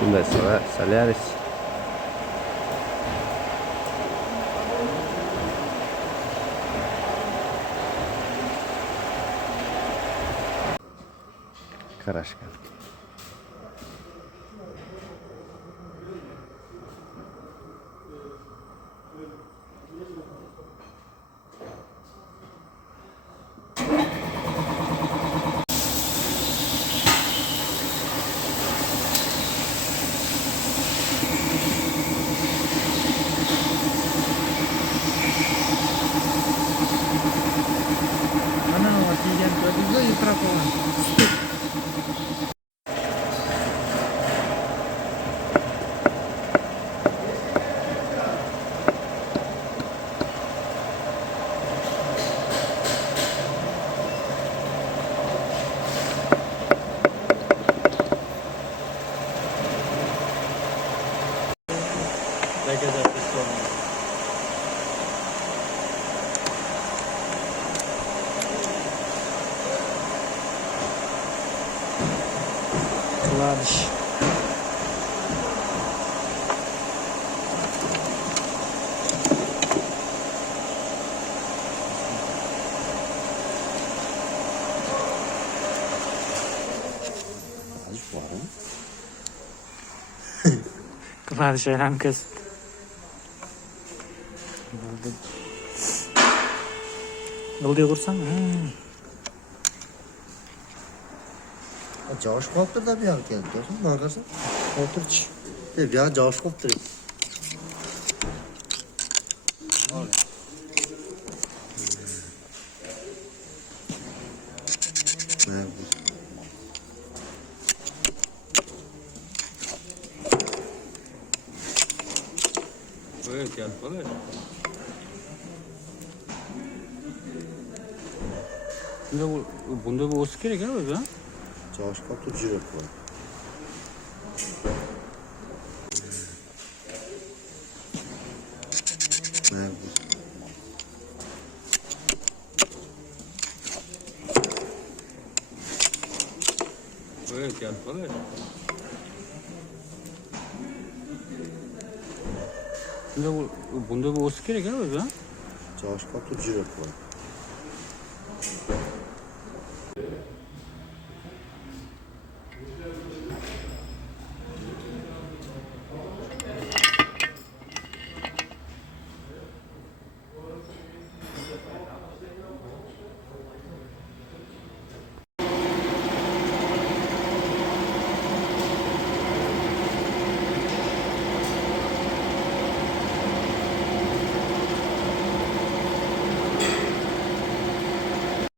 Hyundai Solaris. Karashka. Ладыш. Kıvadı şeyler kız. Yolda kursan. Josh koptu da bir an geldi. Dostum ne yaparsın? Otur çık. Bir an Josh koptu. Ne bu? Evet ya kolay. Bunda bu olsa gerek ya böyle. Josh koptu cürek var. Ne bu? Evet ya kolay. Bunda bu olsa gerek ya böyle. Josh koptu cürek var.